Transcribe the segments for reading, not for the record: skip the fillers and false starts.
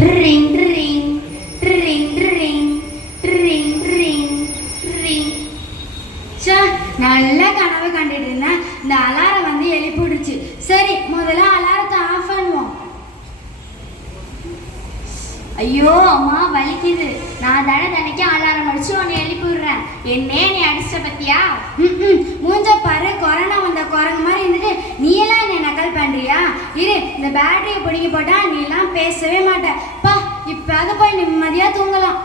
Drink ட்ரிங் ட்ரிங் ட்ரிங் ட்ரிங் ட்ரிங் ட்ரிங். சே, நல்ல கனவு கண்டுட்டு இருந்தேன். இந்த அலாரம் வந்து எழுப்பிடுச்சு. சரி, முதல்ல அலாரத்தை ஆஃப் பண்ணுவோம். ஐயோ அம்மா வலிக்குது. நான் தானே தினைக்கும் அலாரம் அடிச்சு உன்னை எழுப்பி விடுறேன். என்னே நீ அடிச்ச பத்தியா? மூஞ்ச பாரு, கொரோனா வந்த குரங்கு மாதிரி இருந்துட்டு நீ எல்லாம் என்னை நக்கல் பண்றியா? இரு, இந்த பேட்டரியை பிடிங்கி போட்டா நீ எல்லாம் பேசவே மாட்டேன். பா, இப்போது போய் நிம்மதியா தூங்கலாம்.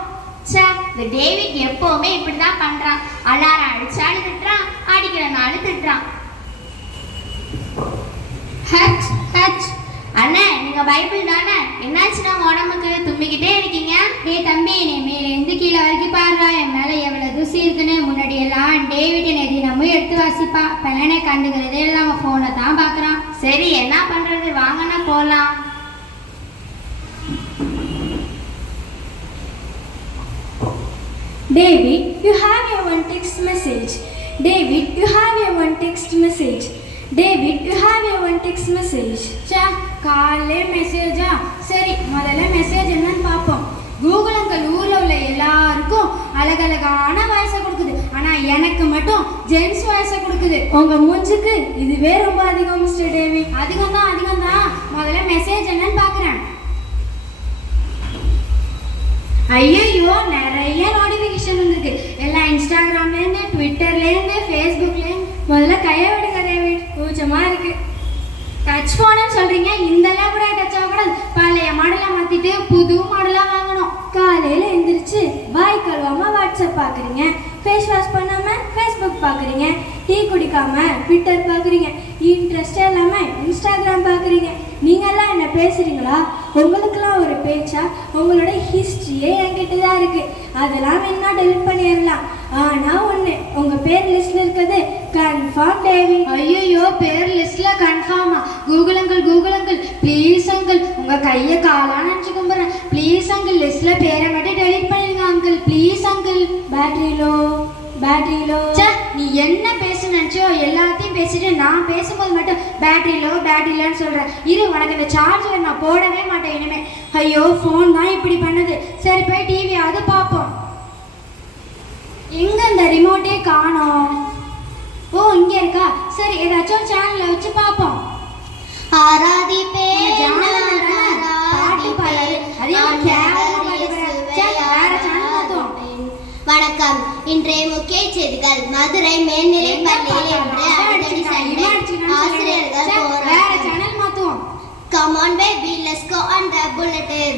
சே, இந்த டேவிட் எப்பவுமே இப்படிதான் பண்றான். அலாரம் அடிச்சாலும் திட்டுறான், அடிக்கிறனாலும் திட்டுறான். ஹச் ஹச். அண்ணே, நீங்க பைபிள் தானே? என்னாச்சுன்னா உடம்புக்கு தும்பிக்கிட்டே இருக்கீங்க? டேய் தம்பி, நீ மேலேருந்து கீழே வரைக்கும் பாடுறா. என் மேலே எவ்வளோ தூசி இருக்குன்னு. முன்னாடி எல்லாம் டேவிட் தினமும் எடுத்து வாசிப்பான். இப்பெல்லாம் கண்டுக்கிறதே இல்லாம ஃபோனை தான் பார்க்குறான். சரி, என்ன பண்றது, வாங்கன்னா போலாம். David, you have your one text message. David, you have your one text message. David, you have your one text message. சே, காலையிலே மெசேஜா? சரி, முதல்ல மெசேஜ் என்னன்னு பார்ப்போம். கூகுள் அங்கிள் ஊரில் உள்ள எல்லாருக்கும் அழகழகான வாய்ஸை கொடுக்குது. ஆனால் எனக்கு மட்டும் ஜென்ஸ் வாய்ஸை கொடுக்குது. உங்கள் மூஞ்சுக்கு இதுவே ரொம்ப அதிகம் மிஸ்டர் டேவிட். அதிகம் தான். முதல்ல மெசேஜ் என்னன்னு பார்க்குறேன். ஐயோ, நிறைய நோட்டிஃபிகேஷன் வந்திருக்கு. எல்லாம் இன்ஸ்டாகிராம்லேருந்து, ட்விட்டர்லேருந்து, ஃபேஸ்புக்லேருந்து. முதல்ல கையை விடுங்க டேவிட், கூச்சமாக இருக்கு. டச் ஃபோனு சொல்கிறீங்க, இந்தெல்லாம் கூட டச் ஆகக்கூடாது. பழைய மாடலாக மாற்றிட்டு புது மாடலாக வாங்கணும். காலையில் எந்திரிச்சு வாய் கழுவாமல் வாட்ஸ்அப் பார்க்குறீங்க, ஃபேஸ் வாஷ் பண்ணாமல் ஃபேஸ்புக் பார்க்குறீங்க, டீ குடிக்காமல் ட்விட்டர் பார்க்குறீங்க, இன்ட்ரெஸ்டே இல்லாமல் இன்ஸ்டாகிராம் பார்க்குறீங்க. நீங்கள்லாம் என்ன பேசுகிறீங்களா? உங்களுக்கெல்லாம் ஒரு பேச்சா? உங்களோட ஹிஸ்ட்ரியே என்கிட்ட தான் இருக்குது. அதெல்லாம் வேணா டெலிட் பண்ணிடலாம். ஆனால் ஒன்று, உங்கள் பேர் லிஸ்ட்டில் இருக்கிறது கன்ஃபார்ம் டேவிட். ஐயோ, பேர் லிஸ்ட்டில் கன்ஃபார்மா? கூகுள் அங்கிள் ப்ளீஸ் அங்கிள், உங்கள் கையை காலான்னு நினச்சி கும்பிட்றேன். ப்ளீஸ் அங்கிள், லிஸ்ட்டில் பேரை மட்டும் டெலிட் பண்ணிடுங்க uncle, please uncle. Battery low. சே, நீ என்ன பேச நினச்சோ எல்லாத்தையும் பேசிட்டு நான் பேசும்போது மட்டும் பேட்டரிலோன்னு சொல்கிறேன். இரு, உனக்கு இந்த சார்ஜர் நான் போடவே மாட்டேன் இனிமே. ஐயோ, ஃபோன் தான் இப்படி பண்ணுது. சரி, போய் டிவியாவது பார்ப்போம். எங்கே இந்த ரிமோட்டே காணோம்? ஓ, இங்கே இருக்கா? சரி, ஏதாச்சும் சேனலில் வச்சு பார்ப்போம். ஆராதிப்பே பாட்டு பாடாது, அதையும் வேற சேனல் பார்த்தோம். வணக்கம். இன்றைய முக்கிய செய்திகள். மதுரை மேல்நிலை பள்ளியில் இன்று ஆசிரியர்கள் போராட்டம். Come on baby, let's go on the bulletin.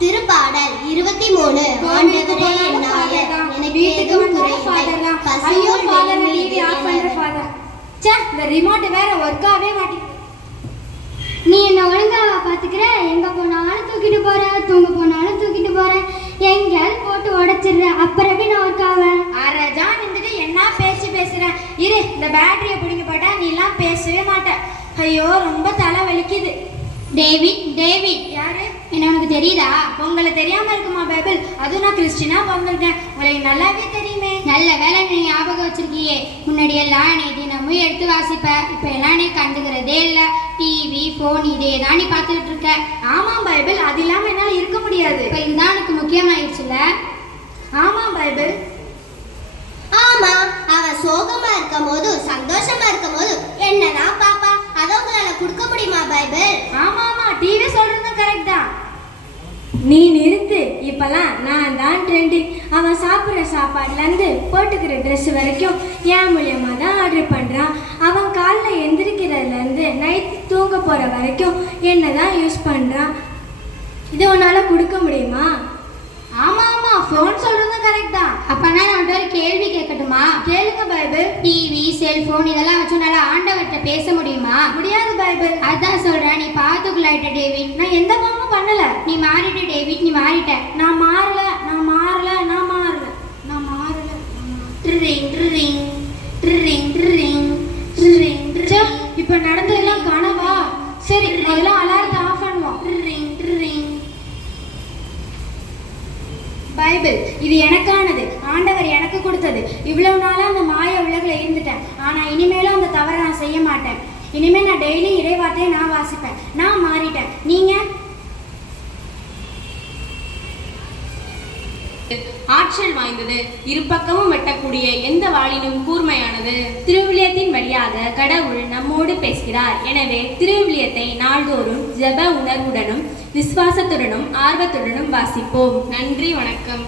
திருப்பாடல் 23. ஆண்டவரே என் நாயர், எனக்கு எதுவும் குறையில்லை. பசியோடு இந்த ரிமோட் வேற ஒர்க்காவே மாட்டேங்குது. நீ என்ன ஒழுங்காவா பார்த்துக்கிற? எங்கே போனாலும் தூக்கிட்டு போற, தூங்க போனாலும் தூக்கிட்டு போற, எங்கேயாவது போட்டு உடைச்சிடுற. அப்புறம் எப்படி நான் ஒர்க்காவேன்? அரஜான் இருந்துட்டு என்ன பேசுறேன். இரு, இந்த பேட்டரியை பிடிங்க போட்டா நீ எல்லாம் பேசவே மாட்டேன். ஐயோ, ரொம்ப தலை வலிக்குது. டேவிட் யாரு? என்ன உனக்கு தெரியுதா? உங்களை தெரியாம இருக்குமா பைபிள்? அதுவும் நான் கிறிஸ்டினா பிறந்திருக்கேன். உங்களுக்கு நல்லாவே தெரியுமே. நல்ல வேலை நீ ஞாபகம் வச்சிருக்கியே. முன்னாடி எல்லாம் நீ தினமும் எடுத்து வாசிப்ப. இப்போ எல்லாம் நீ கண்டுக்கிறதே இல்லை. டிவி, ஃபோன் இதே தான் நீ பார்த்துக்கிட்டு இருக்க. ஆமாம் பைபிள், அது இல்லாமல் என்னால் இருக்க முடியாது. இப்போ இதுதான் உனக்கு முக்கியமாயிடுச்சுல. ஆமாம் பைபிள். ஆமா, அவன் சோகமா இருக்கும் போது சந்தோஷமா இருக்கும் போது என்னதான் பாப்பா? அதை உங்களால கொடுக்க முடியுமா பைபிள்? ஆமா, டிவி சொல்றது கரெக்ட் தான். நீ நிறுத்து. இப்பெல்லாம் நான் தான் ட்ரெண்டிங். அவன் சாப்பிட்ற சாப்பாடுலேருந்து போட்டுக்கிற ட்ரெஸ் வரைக்கும் என் மூலியமாக தான் ஆர்டர் பண்ணுறான். அவன் காலைல எந்திரிக்கிறதுலேருந்து நைட் தூங்க போகிற வரைக்கும் என்ன தான் யூஸ் பண்ணுறான். இது உன்னால் கொடுக்க முடியுமா? ஆமா, ஃபோன் சொல்றது கரெக்ட் தான். அப்பனா நான் ஒரு கேள்வி கேட்கட்டுமா? கேளுங்க பைபிள். டிவி, செல்போன் இதெல்லாம் வச்சு நல்லா ஆண்டவர்கிட்ட பேச முடியுமா? முடியாது பைபிள். அதான் சொல்றேன், நீ பாத்துக்குள்ளாயிட்ட டேவிட். நான் எந்த பாவமும் பண்ணல. நீ மாறிட்ட டேவிட், நீ மாறிட்ட. நான் மாறல. இப்ப நடந்ததெல்லாம் கனவா? சரி, முதல்ல அலாரத்தை ஆஃப் பண்ணுவோம். பைபிள், இது எனக்கானது. ஆண்டவர் எனக்கு கொடுத்தது. இவ்வளவு நாளா அந்த மாய உலகில் இருந்துட்டேன். ஆனா இனிமேலும் அந்த தவறை நான் செய்ய மாட்டேன். இனிமேல் நான் டெய்லி இறைவார்த்தையை நான் வாசிப்பேன். நான் மாறிட்டேன். நீங்கள்? ஆற்றல் வாய்ந்தது, இரு பக்கமும் வெட்டக்கூடிய எந்த வாளினும் கூர்மையானது. திருவிழியத்தின் வழியாக கடவுள் நம்மோடு பேசுகிறார். எனவே திருவிழியத்தை நாள்தோறும் ஜெப உணர்வுடனும் விசுவாசத்துடனும் ஆர்வத்துடனும் வாசிப்போம். நன்றி, வணக்கம்.